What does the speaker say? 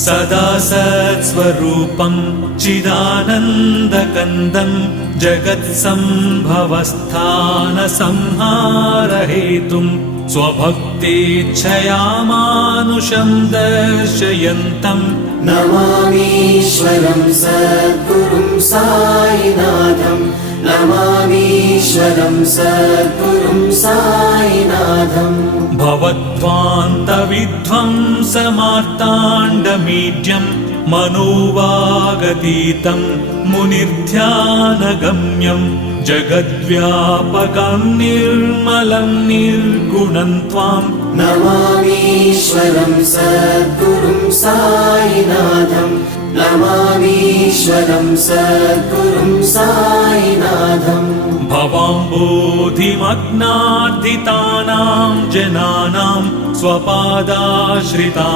सदा सत्स्वरूपं चिदानन्दकन्दं जगत्सम्भवस्थानसंहारहेतुं स्वभक्तेच्छया मानुषं दर्शयन्तं नमामीश्वरं सद्गुरुं साईनाथं नमामीश्वरं सद्गुरुं साईनाथं भवद्ध्वान्तविध्वंसमार्ताण्डमीड्यं मनोवागतीतं मुनिर्ध्यानगम्यं जगद्व्यापकं निर्मलं निर्गुणं त्वां नमामीश्वरं सद्गुरुं साईनाथं नमामीश्वरं सद्गुरुं साईनाथं भवाम्बोधिमग्नार्दितानां जनानां स्वपादाश्रितानां